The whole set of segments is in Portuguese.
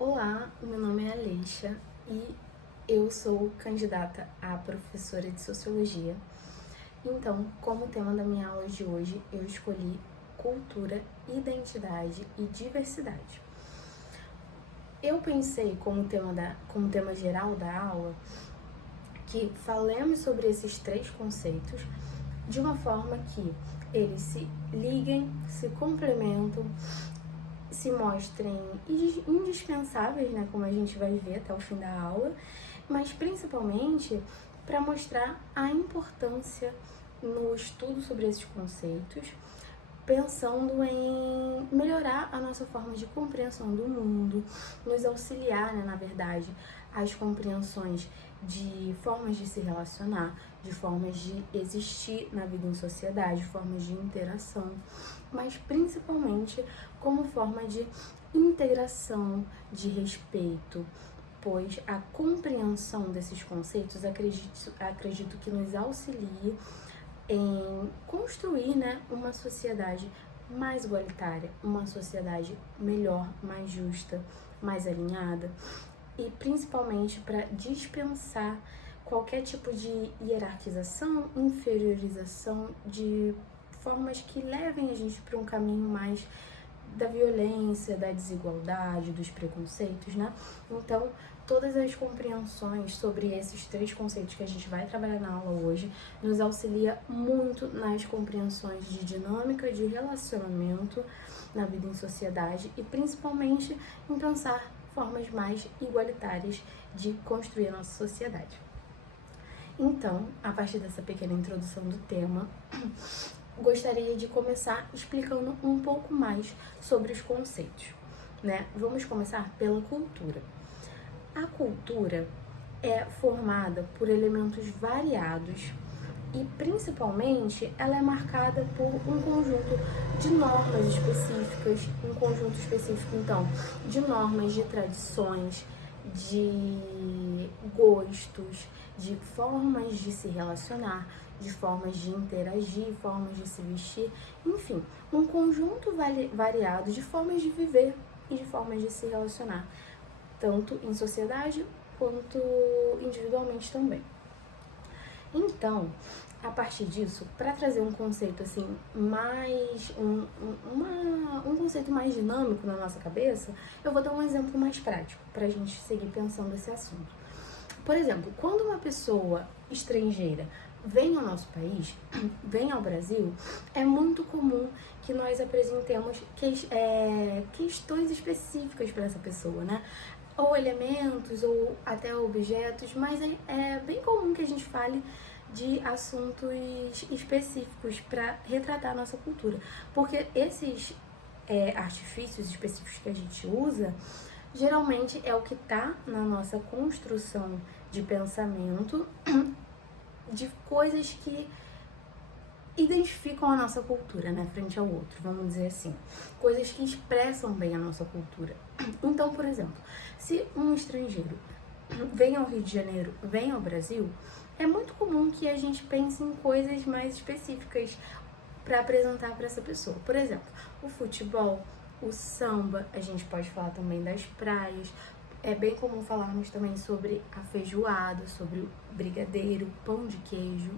Olá, meu nome é Aleixia e eu sou candidata a professora de Sociologia. Então, como tema da minha aula de hoje, eu escolhi cultura, identidade e diversidade. Eu pensei como tema geral da aula que falemos sobre esses três conceitos de uma forma que eles se liguem, se complementam, se mostrem indispensáveis, né, como a gente vai ver até o fim da aula, mas principalmente para mostrar a importância no estudo sobre esses conceitos, pensando em melhorar a nossa forma de compreensão do mundo, nos auxiliar, né, na verdade, as compreensões de formas de se relacionar, de formas de existir na vida em sociedade, formas de interação, mas principalmente como forma de integração, de respeito, pois a compreensão desses conceitos acredito que nos auxilie em construir, né, uma sociedade mais igualitária, uma sociedade melhor, mais justa, mais alinhada e principalmente para dispensar qualquer tipo de hierarquização, inferiorização, de formas que levem a gente para um caminho mais da violência, da desigualdade, dos preconceitos, né? Então, todas as compreensões sobre esses três conceitos que a gente vai trabalhar na aula hoje nos auxilia muito nas compreensões de dinâmica, de relacionamento na vida em sociedade e principalmente em pensar formas mais igualitárias de construir a nossa sociedade. Então, a partir dessa pequena introdução do tema, gostaria de começar explicando um pouco mais sobre os conceitos, né? Vamos começar pela cultura. A cultura é formada por elementos variados e, principalmente, ela é marcada por um conjunto de normas específicas, um conjunto específico, então, de normas, de tradições, de gostos, de formas de se relacionar, de formas de interagir, formas de se vestir, enfim, um conjunto variado de formas de viver e de formas de se relacionar, tanto em sociedade quanto individualmente também. Então, a partir disso, para trazer um conceito assim mais um conceito mais dinâmico na nossa cabeça, eu vou dar um exemplo mais prático para a gente seguir pensando esse assunto. Por exemplo, quando uma pessoa estrangeira vem ao nosso país, vem ao Brasil, é muito comum que nós apresentemos questões específicas para essa pessoa, né? Ou elementos, ou até objetos, mas é bem comum que a gente fale de assuntos específicos para retratar a nossa cultura. Porque esses artifícios específicos que a gente usa, geralmente é o que está na nossa construção de pensamento, de coisas que identificam a nossa cultura, né, frente ao outro, vamos dizer assim. Coisas que expressam bem a nossa cultura. Então, por exemplo, se um estrangeiro vem ao Rio de Janeiro, vem ao Brasil, é muito comum que a gente pense em coisas mais específicas para apresentar para essa pessoa. Por exemplo, o futebol, o samba, a gente pode falar também das praias. É bem comum falarmos também sobre a feijoada, sobre o brigadeiro, pão de queijo.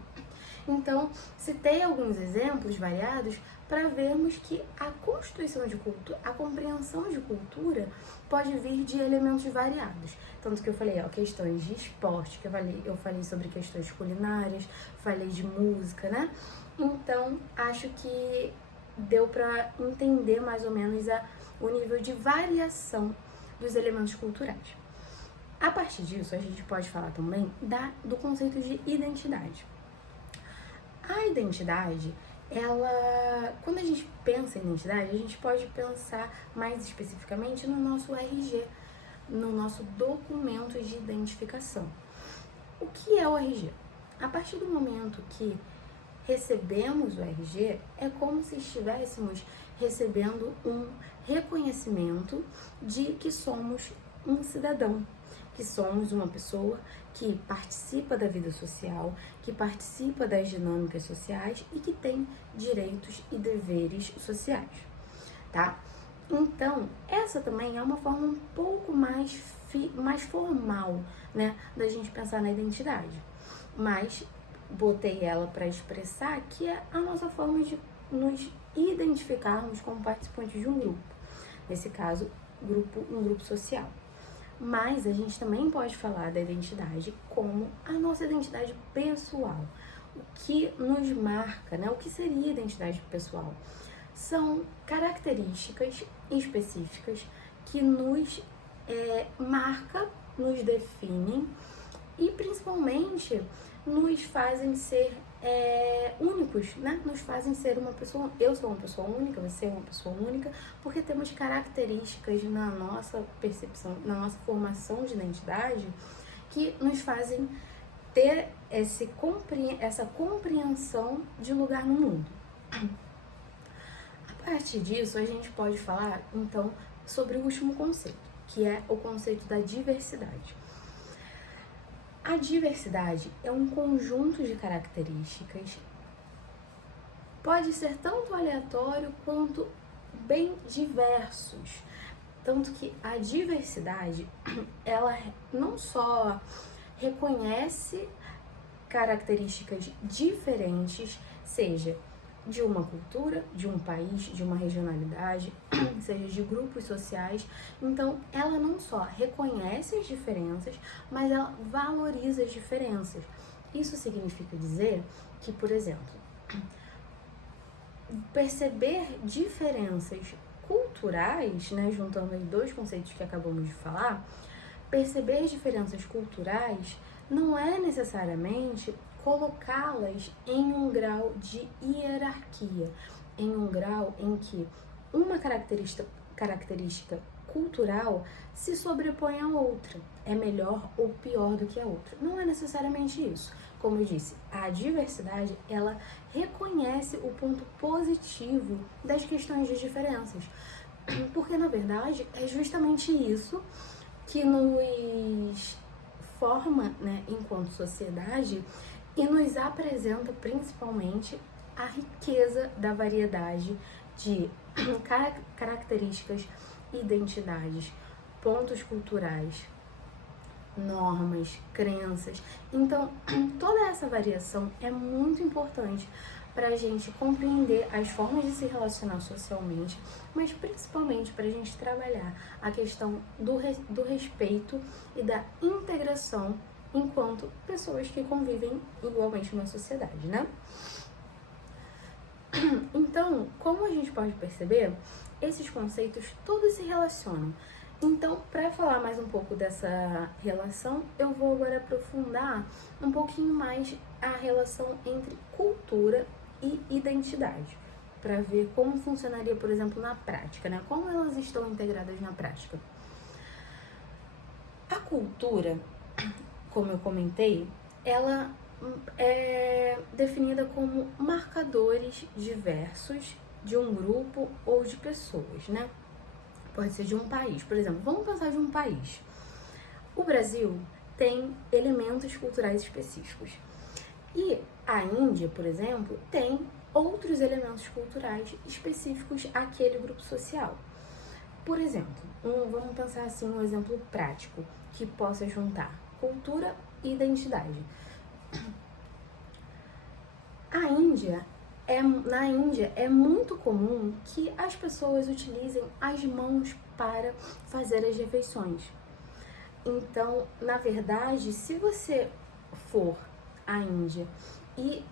Então, citei alguns exemplos variados para vermos que a constituição de cultura, a compreensão de cultura pode vir de elementos variados. Tanto que eu falei, questões de esporte, que eu falei sobre questões culinárias, falei de música, né? Então, acho que deu para entender mais ou menos o nível de variação dos elementos culturais. A partir disso, a gente pode falar também do conceito de identidade. A identidade, quando a gente pensa em identidade, a gente pode pensar mais especificamente no nosso RG, no nosso documento de identificação. O que é o RG? A partir do momento que recebemos o RG, é como se estivéssemos recebendo um reconhecimento de que somos um cidadão, que somos uma pessoa que participa da vida social, que participa das dinâmicas sociais e que tem direitos e deveres sociais, tá? Então, essa também é uma forma um pouco mais formal, né, da gente pensar na identidade. Mas botei ela para expressar que é a nossa forma de nos identificarmos como participantes de um grupo. Nesse caso, um grupo social. Mas a gente também pode falar da identidade como a nossa identidade pessoal. O que nos marca, né? O que seria identidade pessoal? São características específicas que nos marca, nos definem e principalmente nos fazem ser únicos, né? Nos fazem ser uma pessoa. Eu sou uma pessoa única, você é uma pessoa única, porque temos características na nossa percepção, na nossa formação de identidade que nos fazem ter essa compreensão de lugar no mundo. A partir disso, a gente pode falar, então, sobre o último conceito, que é o conceito da diversidade. A diversidade é um conjunto de características, pode ser tanto aleatório quanto bem diversos. Tanto que a diversidade, ela não só reconhece características diferentes, seja de uma cultura, de um país, de uma regionalidade, seja de grupos sociais. Então, ela não só reconhece as diferenças, mas ela valoriza as diferenças. Isso significa dizer que, por exemplo, perceber diferenças culturais, né, juntando aí dois conceitos que acabamos de falar, perceber diferenças culturais não é necessariamente colocá-las em um grau de hierarquia, em um grau em que uma característica cultural se sobrepõe à outra, é melhor ou pior do que a outra. Não é necessariamente isso. Como eu disse, a diversidade, ela reconhece o ponto positivo das questões de diferenças, porque na verdade é justamente isso que nos forma, né, enquanto sociedade e nos apresenta principalmente a riqueza da variedade de características, identidades, pontos culturais, normas, crenças. Então, toda essa variação é muito importante para a gente compreender as formas de se relacionar socialmente, mas principalmente para a gente trabalhar a questão do respeito e da integração enquanto pessoas que convivem igualmente na sociedade, né? Então, como a gente pode perceber, esses conceitos todos se relacionam. Então, para falar mais um pouco dessa relação, eu vou agora aprofundar um pouquinho mais a relação entre cultura e identidade, para ver como funcionaria, por exemplo, na prática, né? Como elas estão integradas na prática. A cultura, como eu comentei, ela é definida como marcadores diversos de um grupo ou de pessoas, né? Pode ser de um país. Por exemplo, vamos pensar de um país. O Brasil tem elementos culturais específicos. E a Índia, por exemplo, tem outros elementos culturais específicos àquele grupo social. Por exemplo, vamos pensar assim um exemplo prático que possa juntar cultura e identidade. Na Índia é muito comum que as pessoas utilizem as mãos para fazer as refeições. Então, na verdade, se você for à Índia e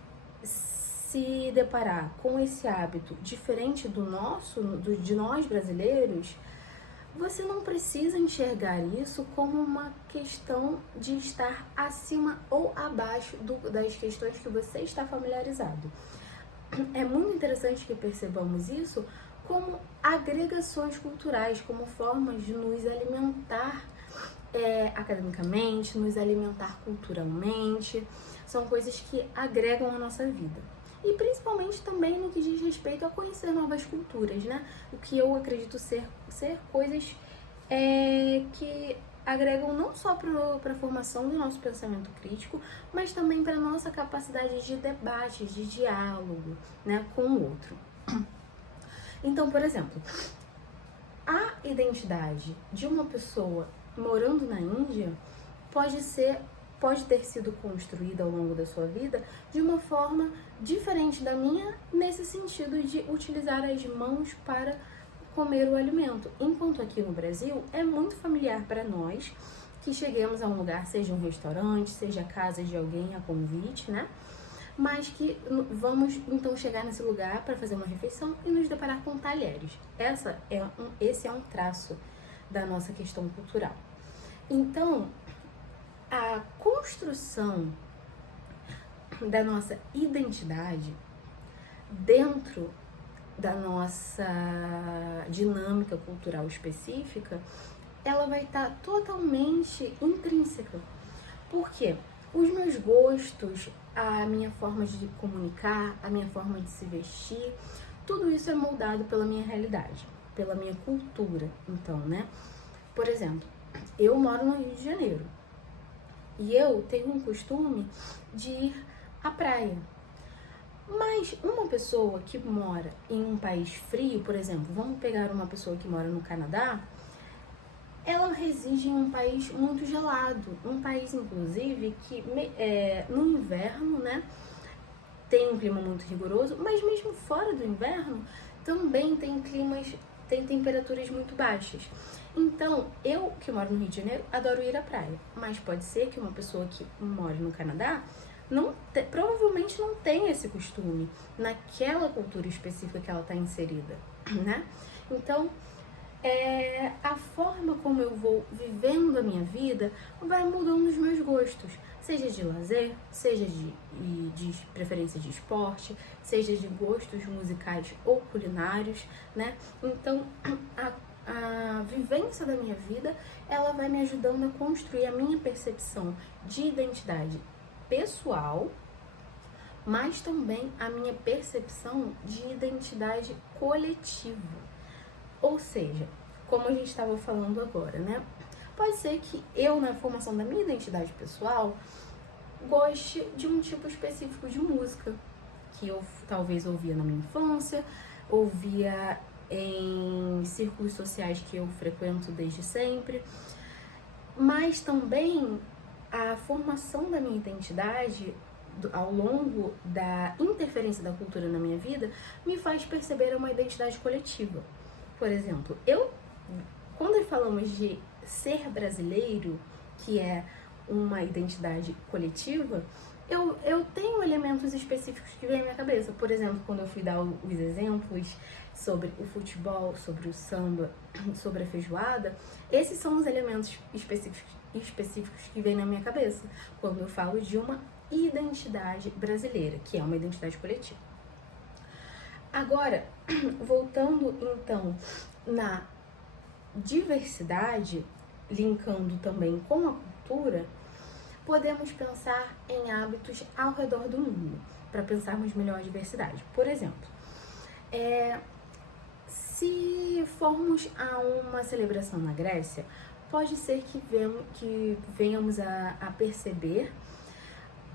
se deparar com esse hábito diferente de nós brasileiros, você não precisa enxergar isso como uma questão de estar acima ou abaixo das questões que você está familiarizado. É muito interessante que percebamos isso como agregações culturais, como formas de nos alimentar academicamente, nos alimentar culturalmente. São coisas que agregam a nossa vida. E principalmente também no que diz respeito a conhecer novas culturas, né? O que eu acredito ser coisas que agregam não só para a formação do nosso pensamento crítico, mas também para a nossa capacidade de debate, de diálogo, né, com o outro. Então, por exemplo, a identidade de uma pessoa morando na Índia pode ter sido construída ao longo da sua vida de uma forma diferente da minha, nesse sentido de utilizar as mãos para comer o alimento. Enquanto aqui no Brasil é muito familiar para nós que cheguemos a um lugar, seja um restaurante, seja a casa de alguém a convite, né? Mas que vamos então chegar nesse lugar para fazer uma refeição e nos deparar com talheres. Esse é um traço da nossa questão cultural. Então, a construção da nossa identidade dentro da nossa dinâmica cultural específica, ela vai estar totalmente intrínseca. Por quê? Os meus gostos, a minha forma de comunicar, a minha forma de se vestir, tudo isso é moldado pela minha realidade, pela minha cultura. Então, né? Por exemplo, eu moro no Rio de Janeiro e eu tenho um costume de ir à praia. Mas uma pessoa que mora em um país frio, por exemplo, vamos pegar uma pessoa que mora no Canadá, ela reside em um país muito gelado, um país, inclusive, que no inverno, né, tem um clima muito rigoroso, mas mesmo fora do inverno, também tem temperaturas muito baixas. Então, eu que moro no Rio de Janeiro, adoro ir à praia, mas pode ser que uma pessoa que mora no Canadá provavelmente não tenha esse costume naquela cultura específica que ela está inserida, né? Então, a forma como eu vou vivendo a minha vida vai mudando os meus gostos, seja de lazer, seja de preferência de esporte, seja de gostos musicais ou culinários, né? Então, a vivência da minha vida, ela vai me ajudando a construir a minha percepção de identidade pessoal, mas também a minha percepção de identidade coletiva. Ou seja, como a gente estava falando agora, né? Pode ser que eu, na formação da minha identidade pessoal, goste de um tipo específico de música, que eu talvez ouvia na minha infância, ouvia em círculos sociais que eu frequento desde sempre, mas também a formação da minha identidade ao longo da interferência da cultura na minha vida me faz perceber uma identidade coletiva. Por exemplo, quando falamos de ser brasileiro, que é uma identidade coletiva, eu tenho elementos específicos que vêm à minha cabeça. Por exemplo, quando eu fui dar os exemplos sobre o futebol, sobre o samba, sobre a feijoada, esses são os elementos específicos que vêm na minha cabeça quando eu falo de uma identidade brasileira, que é uma identidade coletiva. Agora, voltando então na diversidade, linkando também com a cultura, podemos pensar em hábitos ao redor do mundo, para pensarmos melhor a diversidade. Por exemplo, se formos a uma celebração na Grécia, pode ser que venhamos a perceber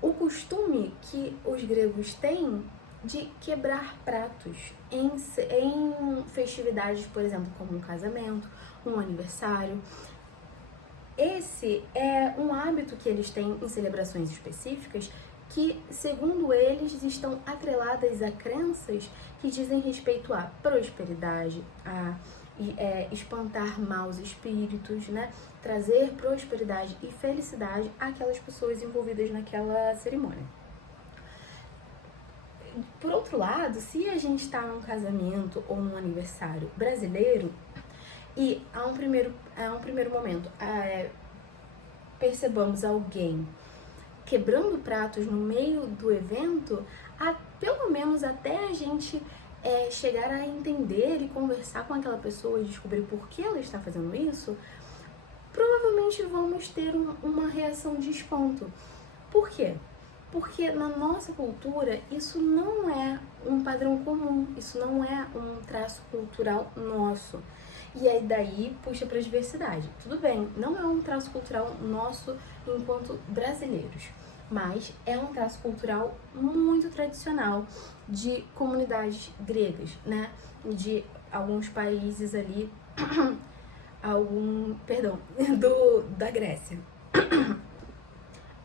o costume que os gregos têm de quebrar pratos em festividades, por exemplo, como um casamento, um aniversário. Esse é um hábito que eles têm em celebrações específicas que, segundo eles, estão atreladas a crenças que dizem respeito à prosperidade, a espantar maus espíritos, né? Trazer prosperidade e felicidade àquelas pessoas envolvidas naquela cerimônia. Por outro lado, se a gente está num casamento ou num aniversário brasileiro e a um primeiro momento percebamos alguém quebrando pratos no meio do evento, pelo menos até a gente chegar a entender e conversar com aquela pessoa e descobrir por que ela está fazendo isso, provavelmente vamos ter uma reação de espanto. Por quê? Porque na nossa cultura isso não é um padrão comum, isso não é um traço cultural nosso. E aí daí puxa para a diversidade. Tudo bem, não é um traço cultural nosso enquanto brasileiros, mas é um traço cultural muito tradicional de comunidades gregas, né? De alguns países ali da Grécia.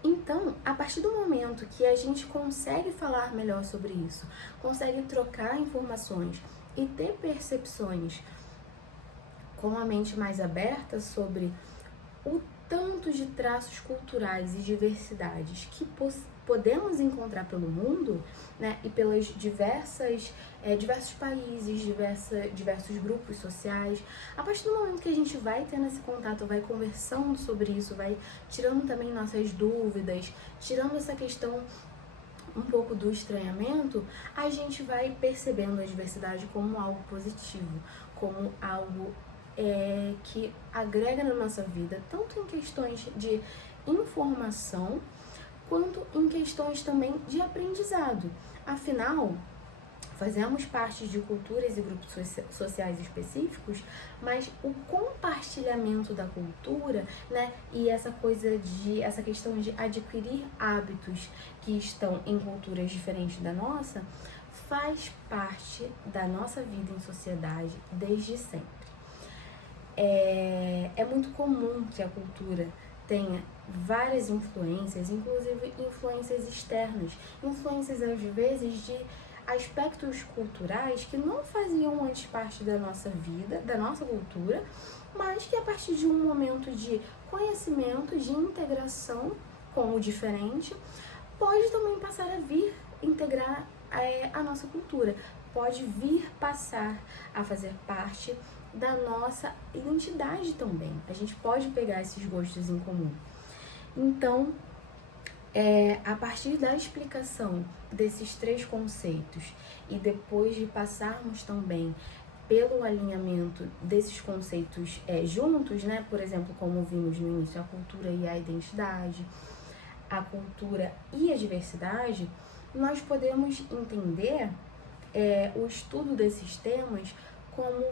Então, a partir do momento que a gente consegue falar melhor sobre isso, consegue trocar informações e ter percepções com a mente mais aberta sobre o tanto de traços culturais e diversidades que podemos encontrar pelo mundo, né, e pelas diversos países, diversos grupos sociais. A partir do momento que a gente vai tendo esse contato, vai conversando sobre isso, vai tirando também nossas dúvidas, tirando essa questão um pouco do estranhamento, a gente vai percebendo a diversidade como algo positivo, como algo que agrega na nossa vida, tanto em questões de informação, quanto em questões também de aprendizado. Afinal, fazemos parte de culturas e grupos sociais específicos, mas o compartilhamento da cultura, né, e essa questão de adquirir hábitos que estão em culturas diferentes da nossa, faz parte da nossa vida em sociedade desde sempre. É muito comum que a cultura tenha várias influências, inclusive influências externas, influências às vezes de aspectos culturais que não faziam antes parte da nossa vida, da nossa cultura, mas que a partir de um momento de conhecimento, de integração com o diferente, pode também passar a vir integrar a nossa cultura, pode vir passar a fazer parte da nossa identidade também. A gente pode pegar esses gostos em comum. Então, a partir da explicação desses três conceitos e depois de passarmos também pelo alinhamento desses conceitos juntos, né? Por exemplo, como vimos no início, a cultura e a identidade, a cultura e a diversidade, nós podemos entender o estudo desses temas como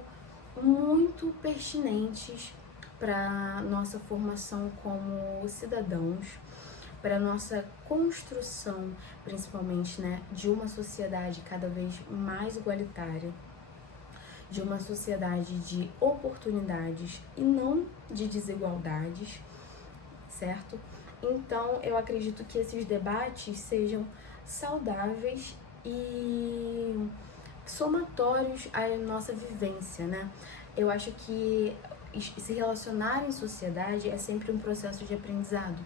muito pertinentes para nossa formação como cidadãos, para nossa construção, principalmente, né, de uma sociedade cada vez mais igualitária, de uma sociedade de oportunidades e não de desigualdades, certo? Então, eu acredito que esses debates sejam saudáveis e somatórios à nossa vivência, né? Eu acho que se relacionar em sociedade é sempre um processo de aprendizado.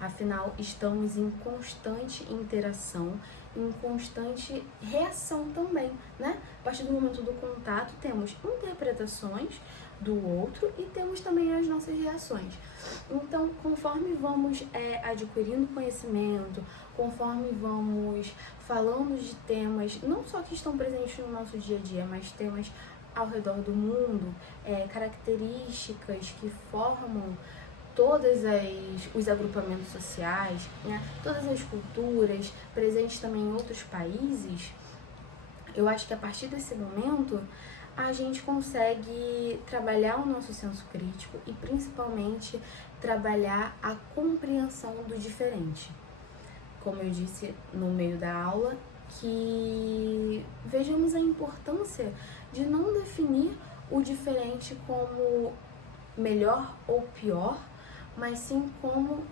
Afinal, estamos em constante interação, em constante reação também, né? A partir do momento do contato, temos interpretações do outro e temos também as nossas reações. Então, conforme vamos adquirindo conhecimento, conforme vamos falando de temas, não só que estão presentes no nosso dia a dia, mas temas ao redor do mundo, características que formam todos os agrupamentos sociais, né? Todas as culturas presentes também em outros países, eu acho que a partir desse momento a gente consegue trabalhar o nosso senso crítico e principalmente trabalhar a compreensão do diferente. Como eu disse no meio da aula, que vejamos a importância de não definir o diferente como melhor ou pior, mas sim como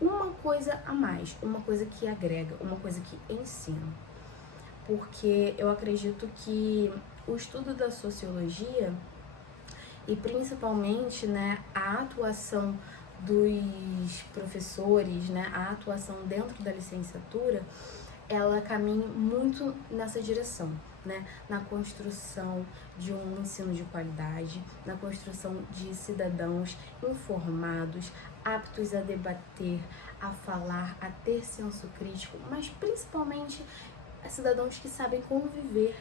uma coisa a mais, uma coisa que agrega, uma coisa que ensina. Porque eu acredito que o estudo da sociologia e principalmente, né, a atuação dos professores, né, a atuação dentro da licenciatura, ela caminha muito nessa direção, né, na construção de um ensino de qualidade, na construção de cidadãos informados, aptos a debater, a falar, a ter senso crítico, mas principalmente cidadãos que sabem conviver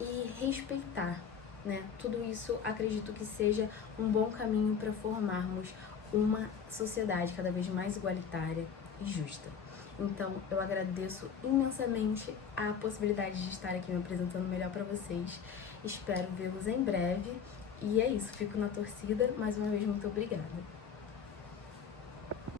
e respeitar, né? Tudo isso acredito que seja um bom caminho para formarmos uma sociedade cada vez mais igualitária e justa. Então, eu agradeço imensamente a possibilidade de estar aqui me apresentando melhor para vocês. Espero vê-los em breve. E é isso, fico na torcida. Mais uma vez, muito obrigada.